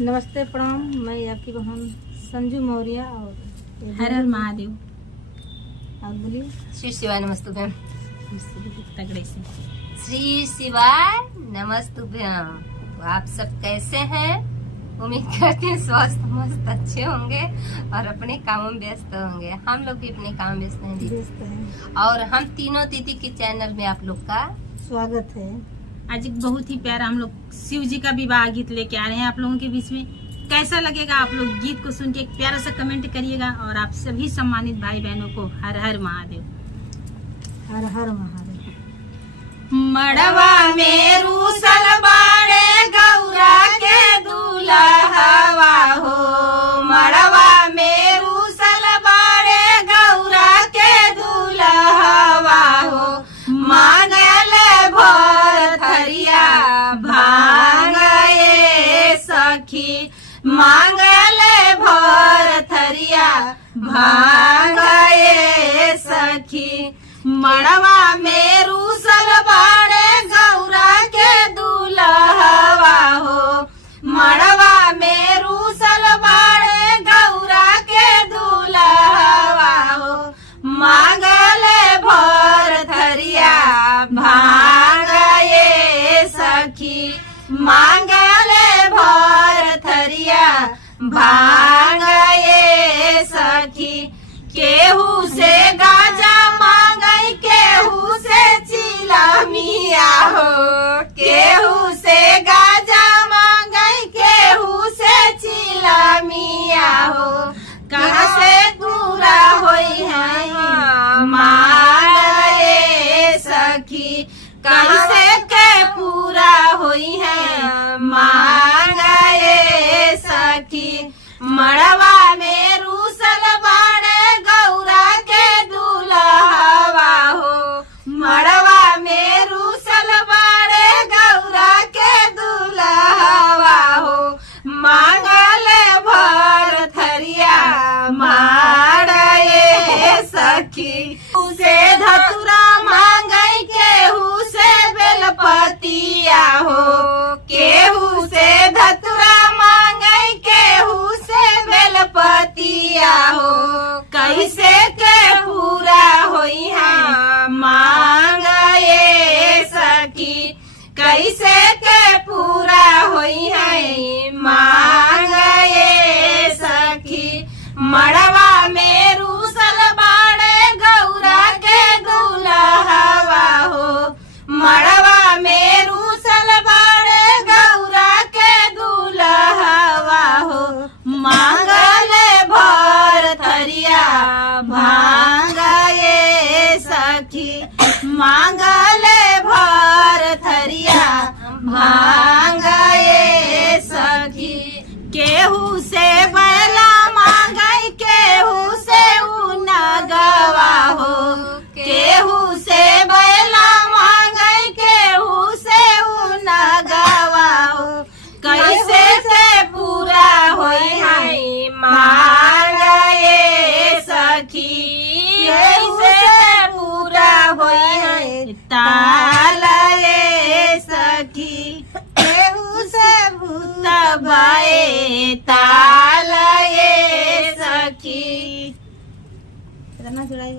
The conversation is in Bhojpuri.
नमस्ते प्रणाम, मैं आपकी बहन संजू मौर्य और हर हर महादेव। आप बोलिए। श्री शिवाय नमस्तुभ्यम। तगड़े से श्री शिवाय नमस्तुभ्यम। तो आप सब कैसे हैं? उम्मीद करते हैं स्वस्थ मस्त अच्छे होंगे और अपने कामों में व्यस्त होंगे। हम लोग भी अपने काम में व्यस्त हैं जी। व्यस्त हैं और हम तीनों दीदी के चैनल में आप लोग का स्वागत है। आज एक बहुत ही प्यारा हम लोग शिव जी का विवाह गीत लेके आ रहे हैं आप लोगों के बीच में। कैसा लगेगा आप लोग गीत को सुन के एक प्यारा सा कमेंट करिएगा और आप सभी सम्मानित भाई बहनों को हर हर महादेव। हर हर महादेव। मड़वा में रूसल बाड़े गौरा के दूल्हा हो, मड़वा में रूसल बाड़े गौरा के दूल्हा हो, मांगल भर थरिया भांग ये सखी, मांगल भर थरिया भांग ये सखी, मड़वा में रूसल बाड़े गौरा के दूल्हा हो, मड़वा में रूसल बाड़े गौरा के दूल्हा हो, मांगल भर थरिया भांग ये सखी, मांगल भर थरिया भांग ये सखी, केहू से गाजा मांगई केहू से चिलमिया हो, केहू से गाजा मांगई केहू से चिलमिया हो, कहाँ से पूरा होई है मांग ये सखी, कहाँ से के पूरा होई है मांग ये सखी, मड़वा में रूसल बाड़े गौरा के दूल्हा हो, मड़वा में रूसल बाड़े गौरा के दूल्हा हो, मांगल भर थरिया मार ये सखी, उसे धतुरा मांगई केहू से बेलपतिया हो, केहू से धतुरा मांगई केहू से बेलपतिया हो, कैसे के पूरा होई है मांग ये सखी, कैसे के पूरा होई है मांग ये सखी, मड़वा में रूसल बाड़े गौरा के दूल्हा हो, मड़वा में रूसल बाड़े गौरा के दूल्हा हो, मांगल भर थरिया भांग ये सखी, मांगल भर थरिया भांग ये सखी, केहू से बैला मांगई केहू से उनगवा हो, केहू से बैला मांगई केहू से उनगवा हो, कैसे से पूरा होई है मांग ये सखी, कैसे से पूरा होई है ताल ये सखी, केहू से भूत बाए ताल ये सखी। कितना जुड़ाई